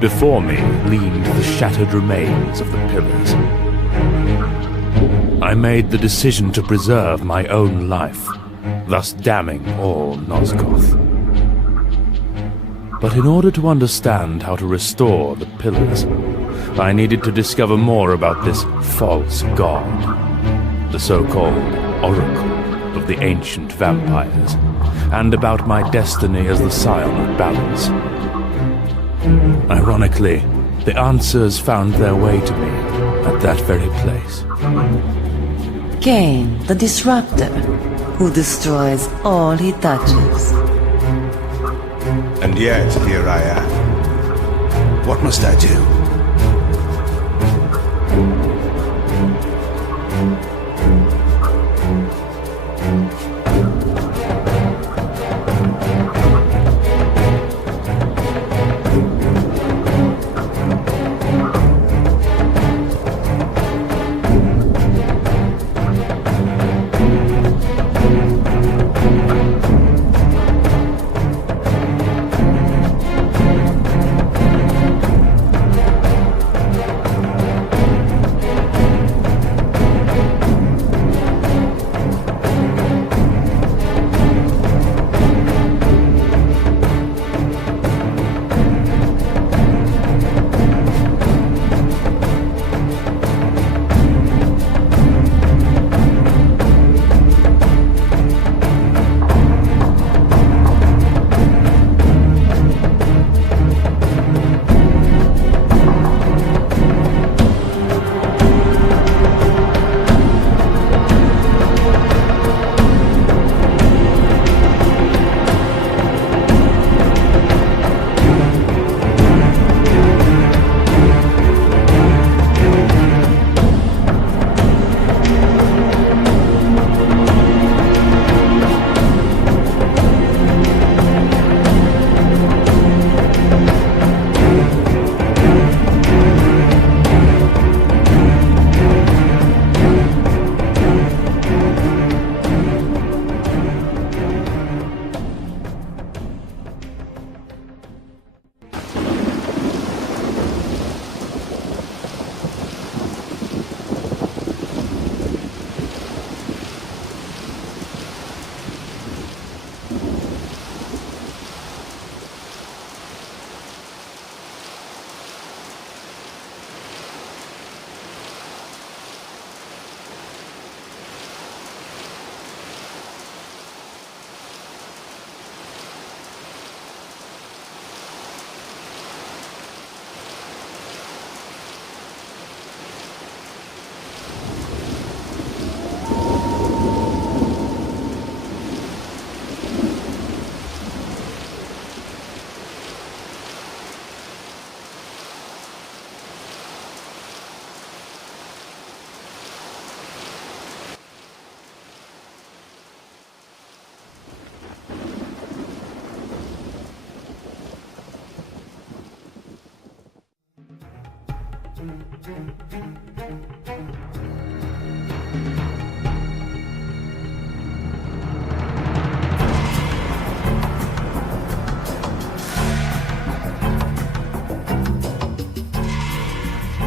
Before me leaned the shattered remains of the pillars. I made the decision to preserve my own life, thus damning all Nosgoth. But in order to understand how to restore the pillars, I needed to discover more about this false god, the so-called Oracle of the ancient vampires, and about my destiny as the scion of balance. Ironically, the answers found their way to me at that very place. Kain, the Disruptor, who destroys all he touches. And yet, here I am. What must I do?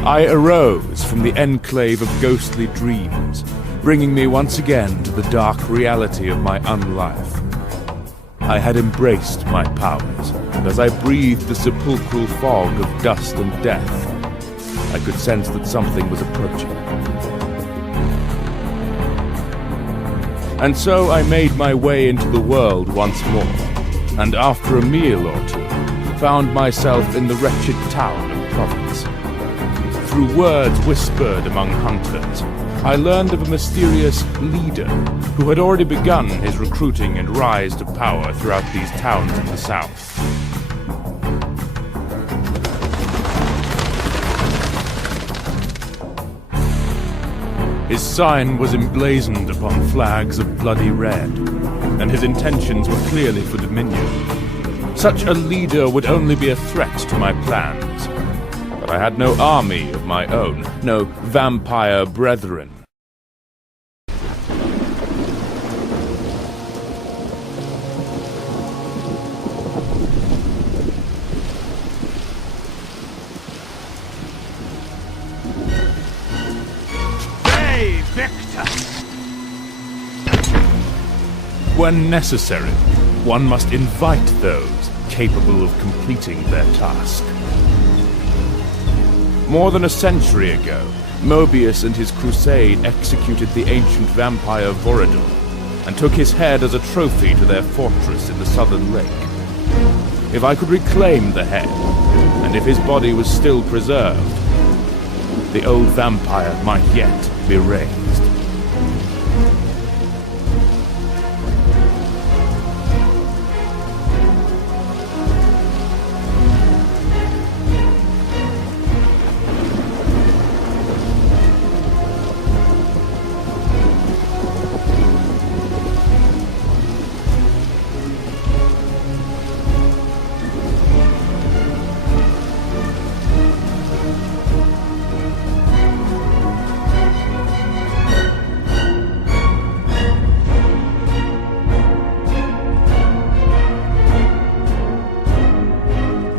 I arose from the enclave of ghostly dreams, bringing me once again to the dark reality of my unlife. I had embraced my powers, and as I breathed the sepulchral fog of dust and death, I could sense that something was approaching. And so I made my way into the world once more, and after a meal or two, found myself in the wretched town of Province. Through words whispered among hunters, I learned of a mysterious leader who had already begun his recruiting and rise to power throughout these towns in the south. His sign was emblazoned upon flags of bloody red, and his intentions were clearly for dominion. Such a leader would only be a threat to my plans, but I had no army of my own, no vampire brethren. When necessary, one must invite those capable of completing their task. More than a century ago, Mobius and his crusade executed the ancient vampire Vorador and took his head as a trophy to their fortress in the southern lake. If I could reclaim the head, and if his body was still preserved, the old vampire might yet be raised.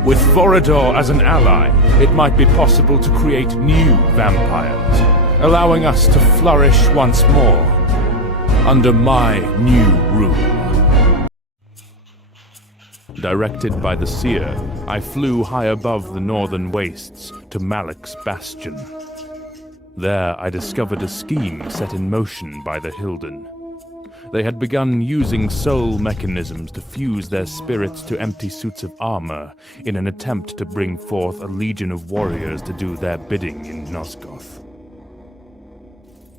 With Vorador as an ally, it might be possible to create new vampires, allowing us to flourish once more under my new rule. Directed by the seer, I flew high above the northern wastes to Malek's bastion. There I discovered a scheme set in motion by the Hilden. They had begun using soul mechanisms to fuse their spirits to empty suits of armor in an attempt to bring forth a legion of warriors to do their bidding in Nosgoth.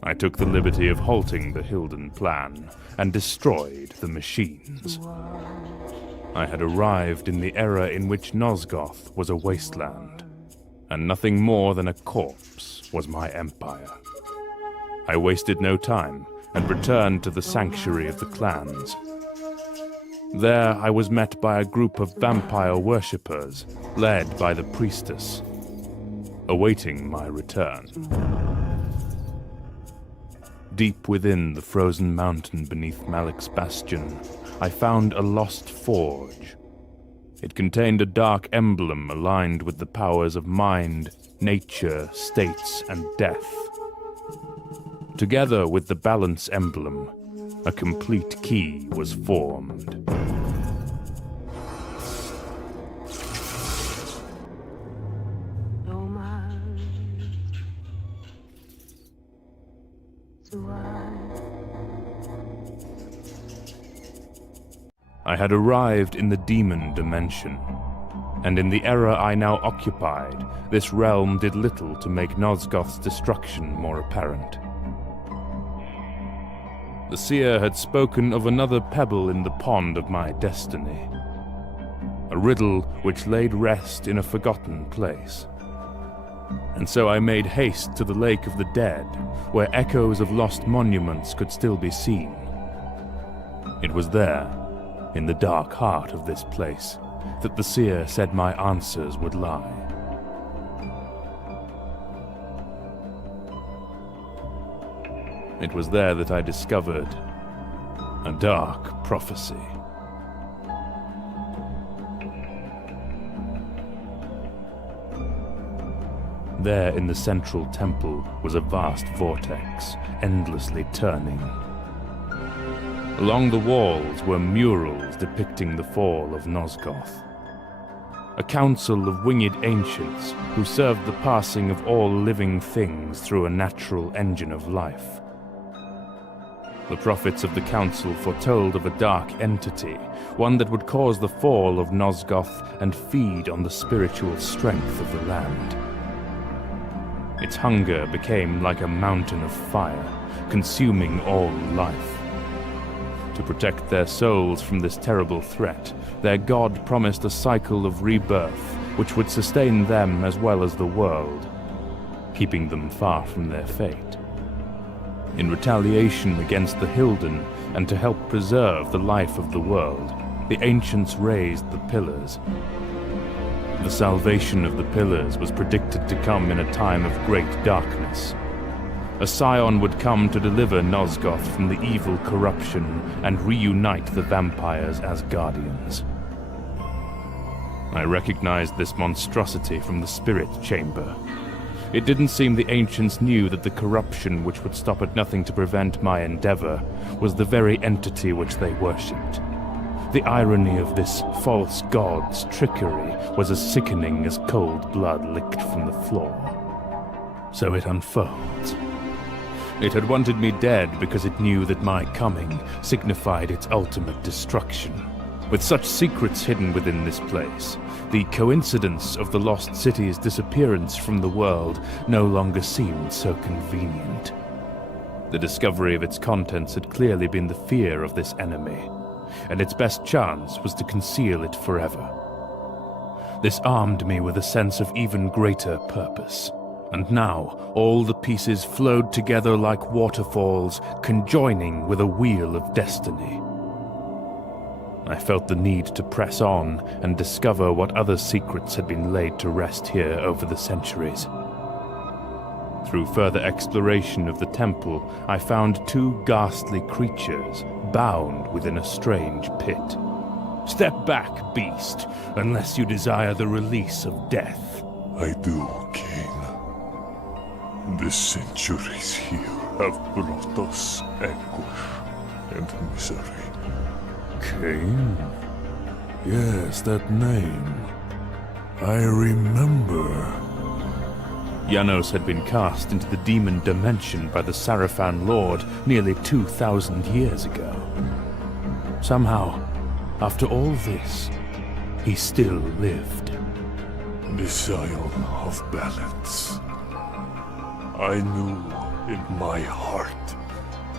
I took the liberty of halting the Hilden plan and destroyed the machines. I had arrived in the era in which Nosgoth was a wasteland, and nothing more than a corpse was my empire. I wasted no time and returned to the sanctuary of the clans. There I was met by a group of vampire worshippers, led by the priestess, awaiting my return. Deep within the frozen mountain beneath Malek's bastion, I found a lost forge. It contained a dark emblem aligned with the powers of mind, nature, states, and death. Together with the balance emblem, a complete key was formed. I had arrived in the demon dimension, and in the era I now occupied, this realm did little to make Nosgoth's destruction more apparent. The seer had spoken of another pebble in the pond of my destiny, a riddle which laid rest in a forgotten place. And so I made haste to the Lake of the Dead, where echoes of lost monuments could still be seen. It was there, in the dark heart of this place, that the seer said my answers would lie. It was there that I discovered a dark prophecy. There in the central temple was a vast vortex, endlessly turning. Along the walls were murals depicting the fall of Nosgoth. A council of winged ancients who served the passing of all living things through a natural engine of life. The prophets of the council foretold of a dark entity, one that would cause the fall of Nosgoth and feed on the spiritual strength of the land. Its hunger became like a mountain of fire, consuming all life. To protect their souls from this terrible threat, their god promised a cycle of rebirth which would sustain them as well as the world, keeping them far from their fate. In retaliation against the Hilden, and to help preserve the life of the world, the ancients raised the Pillars. The salvation of the Pillars was predicted to come in a time of great darkness. A scion would come to deliver Nosgoth from the evil corruption and reunite the vampires as guardians. I recognized this monstrosity from the spirit chamber. It didn't seem the ancients knew that the corruption which would stop at nothing to prevent my endeavor was the very entity which they worshipped. The irony of this false god's trickery was as sickening as cold blood licked from the floor. So it unfolds. It had wanted me dead because it knew that my coming signified its ultimate destruction. With such secrets hidden within this place, the coincidence of the lost city's disappearance from the world no longer seemed so convenient. The discovery of its contents had clearly been the fear of this enemy, and its best chance was to conceal it forever. This armed me with a sense of even greater purpose, and now all the pieces flowed together like waterfalls, conjoining with a wheel of destiny. I felt the need to press on and discover what other secrets had been laid to rest here over the centuries. Through further exploration of the temple, I found two ghastly creatures bound within a strange pit. Step back, beast, unless you desire the release of death. I do, Kain. The centuries here have brought us anguish and misery. Kain? Yes, that name. I remember. Janos had been cast into the demon dimension by the Sarafan Lord nearly 2,000 years ago. Somehow, after all this, he still lived. The scion of balance. I knew in my heart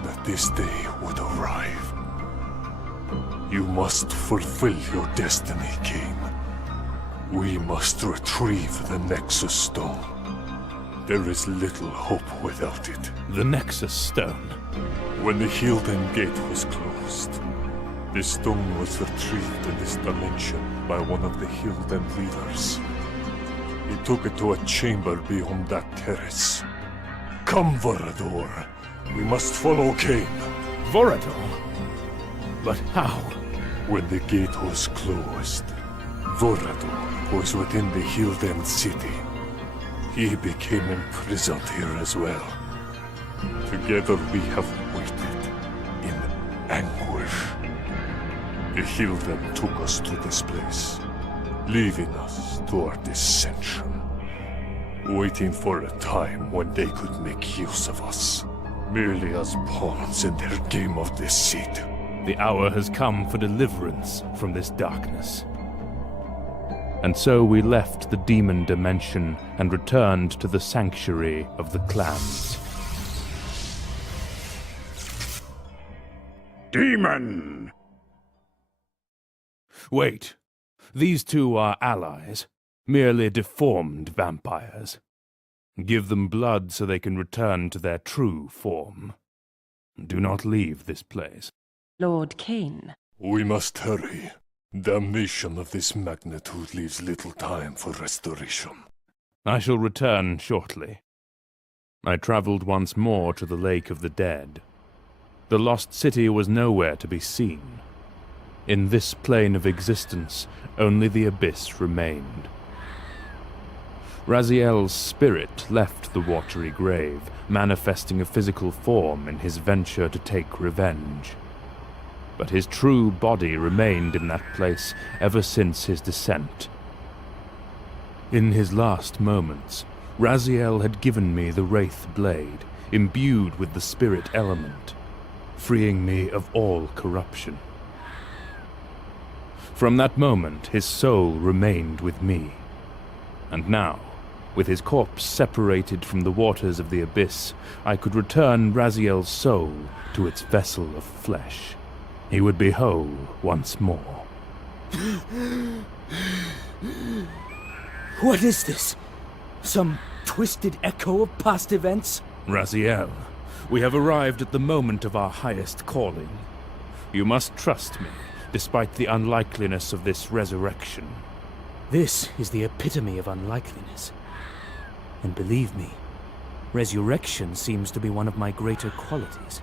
that this day would arrive. You must fulfill your destiny, Kain. We must retrieve the Nexus Stone. There is little hope without it. The Nexus Stone. When the Hilden Gate was closed, the stone was retrieved in this dimension by one of the Hilden leaders. He took it to a chamber beyond that terrace. Come, Vorador. We must follow Kain. Vorador? But how? When the gate was closed, Vorador was within the Hilden city. He became imprisoned here as well. Together we have waited in anguish. The Hilden took us to this place, leaving us to our dissension. Waiting for a time when they could make use of us, merely as pawns in their game of deceit. The hour has come for deliverance from this darkness. And so we left the demon dimension and returned to the sanctuary of the clans. Demon! Wait. These two are allies, merely deformed vampires. Give them blood so they can return to their true form. Do not leave this place. Lord Kain. We must hurry. Damnation of this magnitude leaves little time for restoration. I shall return shortly. I traveled once more to the Lake of the Dead. The lost city was nowhere to be seen. In this plane of existence, only the abyss remained. Raziel's spirit left the watery grave, manifesting a physical form in his venture to take revenge. But his true body remained in that place ever since his descent. In his last moments, Raziel had given me the Wraith Blade, imbued with the spirit element, freeing me of all corruption. From that moment, his soul remained with me. And now, with his corpse separated from the waters of the abyss, I could return Raziel's soul to its vessel of flesh. He would be whole once more. What is this? Some twisted echo of past events? Raziel, we have arrived at the moment of our highest calling. You must trust me, despite the unlikeliness of this resurrection. This is the epitome of unlikeliness. And believe me, resurrection seems to be one of my greater qualities.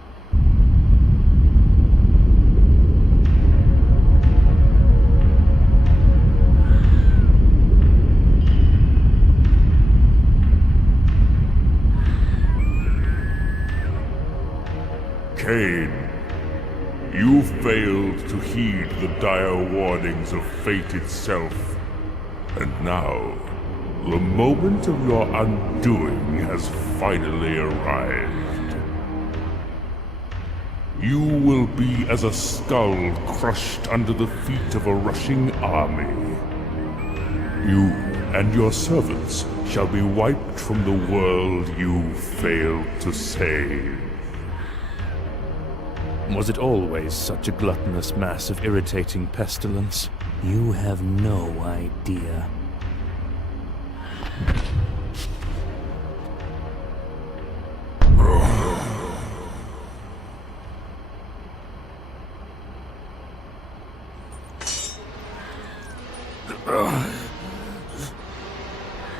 Kain, you failed to heed the dire warnings of fate itself. And now, the moment of your undoing has finally arrived. You will be as a skull crushed under the feet of a rushing army. You and your servants shall be wiped from the world you failed to save. Was it always such a gluttonous mass of irritating pestilence? You have no idea.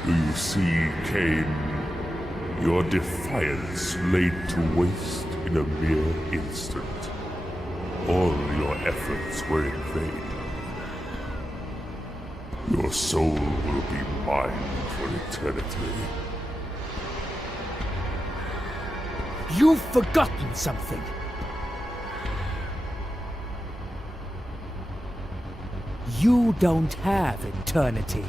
Do you see, Kain? Your defiance laid to waste in a mere instant. All your efforts were in vain. Your soul will be mine for eternity. You've forgotten something. You don't have eternity.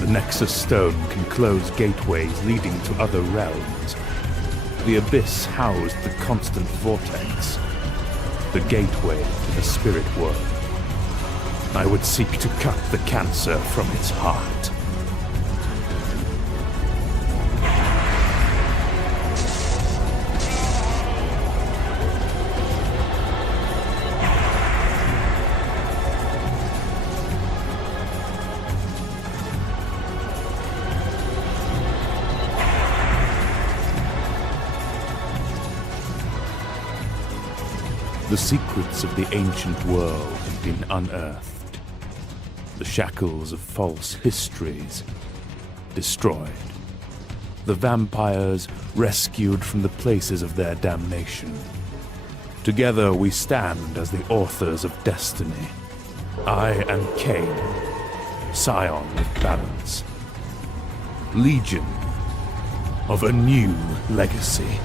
The Nexus Stone can close gateways leading to other realms. The Abyss housed the constant vortex, the gateway to the spirit world. I would seek to cut the cancer from its heart. The secrets of the ancient world have been unearthed. The shackles of false histories destroyed. The vampires rescued from the places of their damnation. Together we stand as the authors of destiny. I am Kain, scion of balance. Legion of a new legacy.